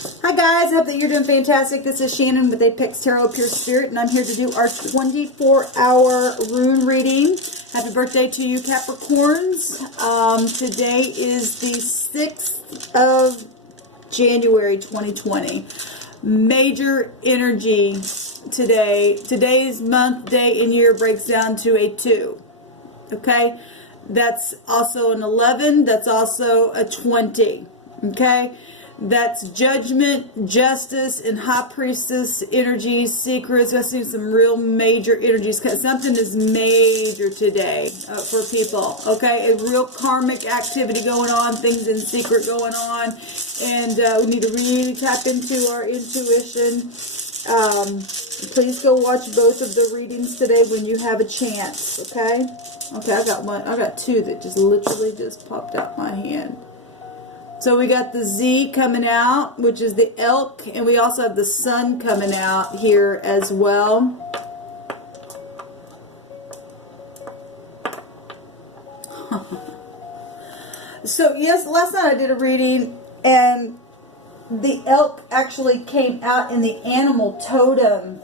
Hi guys, I hope that you're doing fantastic. This is Shannon with Apex Tarot Pure Spirit, and I'm here to do our 24-hour rune reading. Happy birthday to you, Capricorns. Today is the 6th of January 2020. Major energy today. Today's month, day, and year breaks down to a 2. Okay? That's also an 11. That's also a 20. Okay? That's judgment, justice, and high priestess energies, secrets. I see some real major energies. Something is major today for people. Okay, a real karmic activity going on, things in secret going on, and we need to really tap into our intuition. Please go watch both of the readings today when you have a chance. Okay. Okay, I got one. I got two that just literally just popped out my hand. So we got the Z coming out, which is the elk, and we also have the sun coming out here as well. So yes, last night I did a reading, and the elk actually came out in the animal totem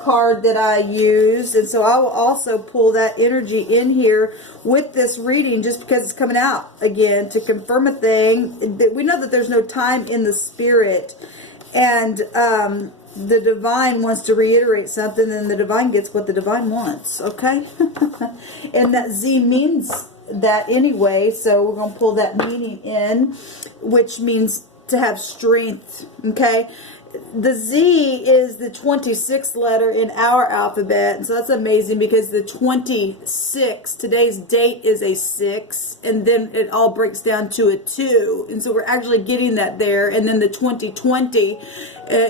card that I used, and so I will also pull that energy in here with this reading just because it's coming out again to confirm a thing. We know that there's no time in the spirit, and the divine wants to reiterate something, and the divine gets what the divine wants. Okay. And that Z means that anyway, so we're going to pull that meaning in, which means to have strength. Okay. The Z is the 26th letter in our alphabet, and so that's amazing because the 26, today's date is a 6, and then it all breaks down to a 2, and so we're actually getting that there. And then the 2020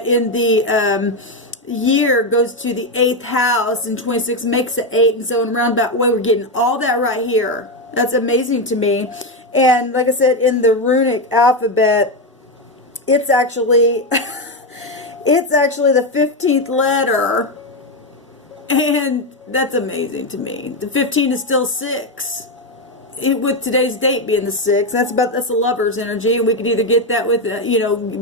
in the year goes to the 8th house, and 26 makes it 8, and so in a roundabout way we're getting all that right here. That's amazing to me. And like I said, in the runic alphabet, it's actually it's actually the 15th letter, and that's amazing to me. The 15 is still 6, with today's date being the 6th. That's a lover's energy, and we could either get that with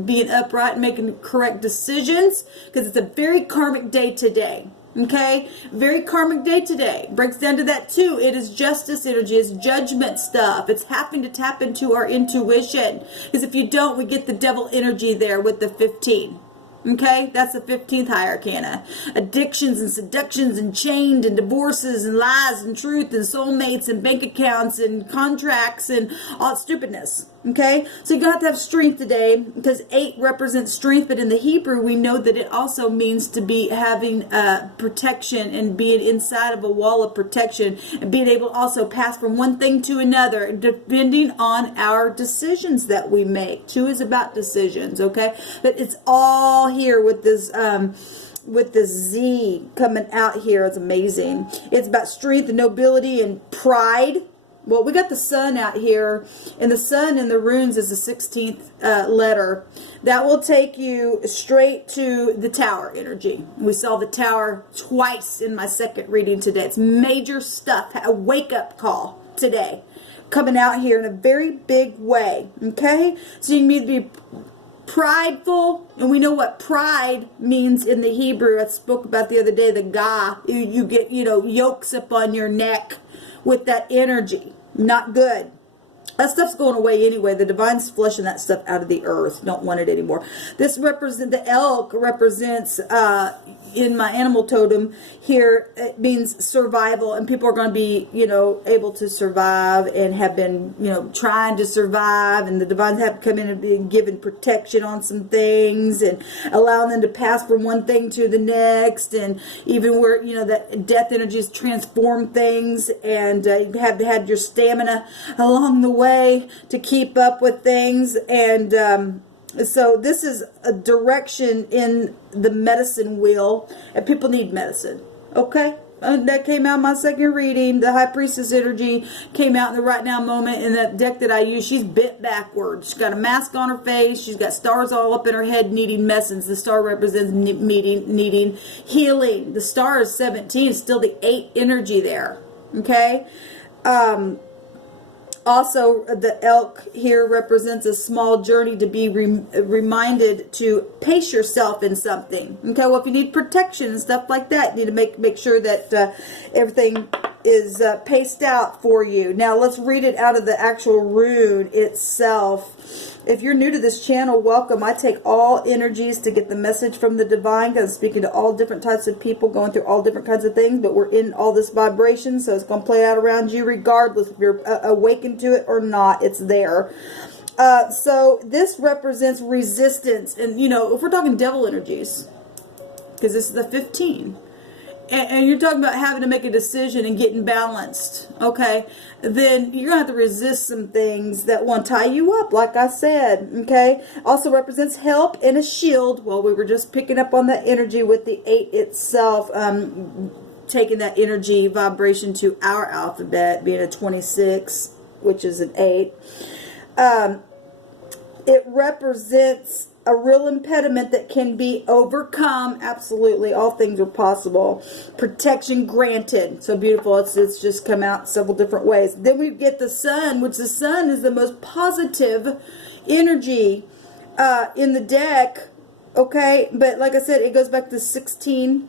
being upright and making correct decisions, because it's a very karmic day today. Okay, very karmic day today. Breaks down to that 2. It is justice energy. It's judgment stuff. It's having to tap into our intuition, because if you don't, we get the devil energy there with the 15. Okay, that's the 15th high arcana. Addictions and seductions and chained and divorces and lies and truth and soulmates and bank accounts and contracts and all stupidness. Okay, so you're going to have strength today, because 8 represents strength, but in the Hebrew we know that it also means to be having protection and being inside of a wall of protection and being able to also pass from one thing to another depending on our decisions that we make. 2 is about decisions, okay? But it's all here with this Z coming out here. It's amazing. It's about strength and nobility and pride. Well, we got the sun out here, and the sun in the runes is the 16th letter. That will take you straight to the tower energy. We saw the tower twice in my second reading today. It's major stuff, a wake-up call today, coming out here in a very big way, okay? So you need to be prideful, and we know what pride means in the Hebrew. I spoke about the other day, the ga. You get, yokes up on your neck with that energy. Not good. That stuff's going away anyway. The divine's flushing that stuff out of the earth. Don't want it anymore. This represents, the elk represents, in my animal totem here, it means survival, and people are going to be, able to survive and have been, trying to survive, and the divines have come in and been given protection on some things and allowing them to pass from one thing to the next, and even where, that death energy has transformed things, and you have had your stamina along the way to keep up with things. And so this is a direction in the medicine wheel, and people need medicine. Okay, that came out in my second reading. The high priestess energy came out in the right now moment. In that deck that I use, she's bent backwards. She's got a mask on her face. She's got stars all up in her head needing medicines. The star represents needing healing. The star is 17, still the 8 energy there. Okay. Also, the elk here represents a small journey to be reminded to pace yourself in something. Okay, well, if you need protection and stuff like that, you need to make sure that everything is paced out for you. Now, let's read it out of the actual rune itself. If you're new to this channel, welcome. I take all energies to get the message from the divine, because I'm speaking to all different types of people going through all different kinds of things, but we're in all this vibration, so it's going to play out around you regardless if you're awakened to it or not. It's there. So this represents resistance, and you know, if we're talking devil energies, because this is the 15, and you're talking about having to make a decision and getting balanced, okay, then you're going to have to resist some things that want to tie you up, like I said, okay. Also represents help and a shield. Well, we were just picking up on that energy with the 8 itself, taking that energy vibration to our alphabet, being a 26, which is an 8. It represents a real impediment that can be overcome. Absolutely, all things are possible. Protection granted. So beautiful. It's just come out several different ways. Then we get the sun, which the sun is the most positive energy in the deck. Okay, but like I said, it goes back to 16,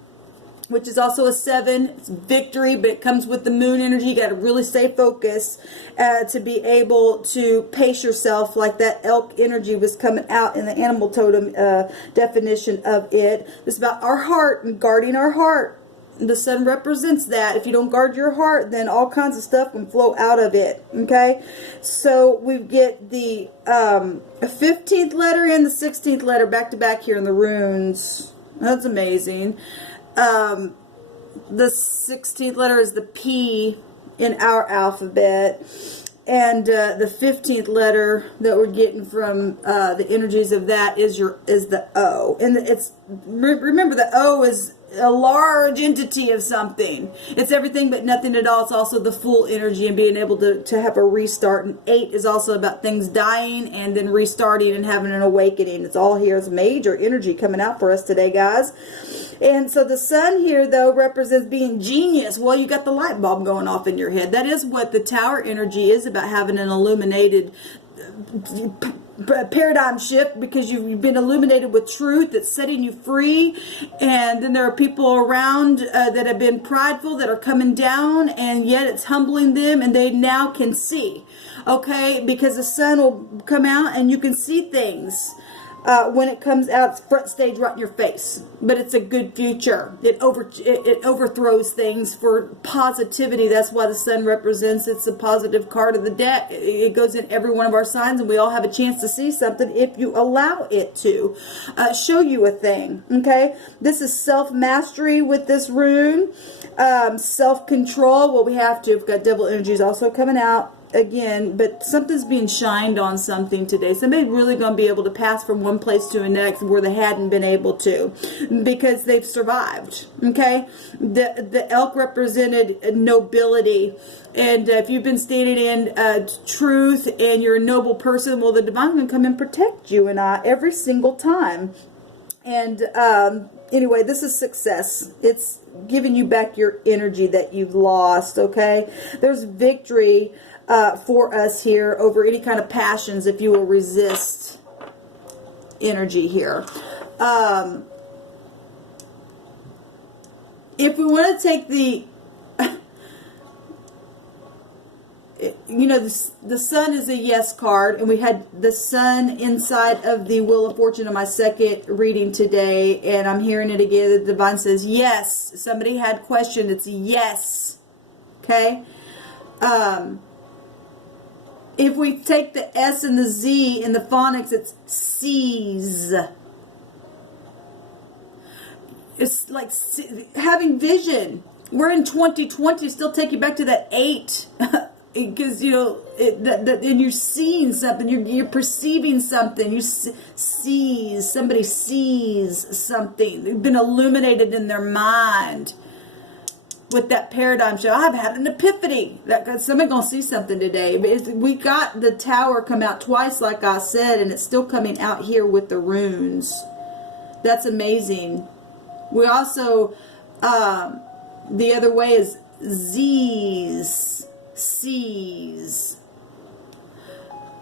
which is also a 7. It's victory, but it comes with the moon energy. You got to really stay focused to be able to pace yourself, like that elk energy was coming out in the animal totem definition of it. It's about our heart and guarding our heart. The sun represents that. If you don't guard your heart, then all kinds of stuff can flow out of it. Okay, so we get the 15th letter and the 16th letter back to back here in the runes. That's amazing. The 16th letter is the P in our alphabet, and the 15th letter that we're getting from the energies of that is the O. And it's, remember, the O is a large entity of something. It's everything but nothing at all. It's also the full energy and being able to have a restart. And 8 is also about things dying and then restarting and having an awakening. It's all here. It's major energy coming out for us today, guys. And so the sun here, though, represents being genius. Well, you got the light bulb going off in your head. That is what the tower energy is about, having an illuminated paradigm shift, because you've been illuminated with truth that's setting you free. And then there are people around that have been prideful, that are coming down, and yet it's humbling them, and they now can see, okay, because the sun will come out and you can see things. When it comes out, it's front stage right in your face, but it's a good future. It overthrows things for positivity. That's why the sun represents, it's a positive card of the deck. It goes in every one of our signs, and we all have a chance to see something if you allow it to show you a thing. Okay, this is self-mastery with this rune, self-control. Well, we have to. We've got devil energies also coming out again, but something's being shined on something today. Somebody's really going to be able to pass from one place to the next where they hadn't been able to, because they've survived. Okay, the elk represented nobility, and if you've been standing in truth and you're a noble person, well, the divine can come and protect you and I every single time. And anyway, this is success. It's giving you back your energy that you've lost. Okay, there's victory for us here over any kind of passions if you will resist energy here. If we want to take the you know, the sun is a yes card, and we had the sun inside of the Wheel of Fortune in my second reading today, and I'm hearing it again. The divine says yes. Somebody had questioned. It's yes. Okay. If we take the S and the Z in the phonics, it's sees. It's like having vision. We're in 2020. Still take you back to that 8. Because, you know, and you're seeing something, you're perceiving something, somebody sees something. They've been illuminated in their mind with that paradigm show. I've had an epiphany. Somebody's going to see something today. We got the tower come out twice, like I said, and it's still coming out here with the runes. That's amazing. We also, the other way is Z's. Sees.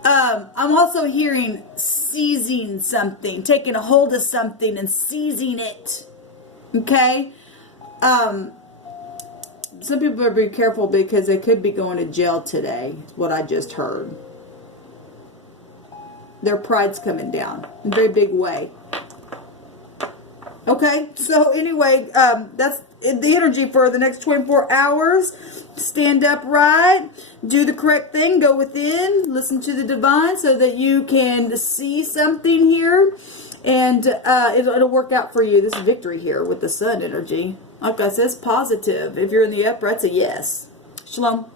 I'm also hearing seizing something, taking a hold of something and seizing it. Okay? Some people better be careful because they could be going to jail today, is what I just heard. Their pride's coming down in a very big way. Okay, so anyway, that's the energy for the next 24 hours. Stand upright, do the correct thing, go within, listen to the divine so that you can see something here, and it'll work out for you. This is victory here with the sun energy. Like I said, it's positive. If you're in the upright, it's a yes. Shalom.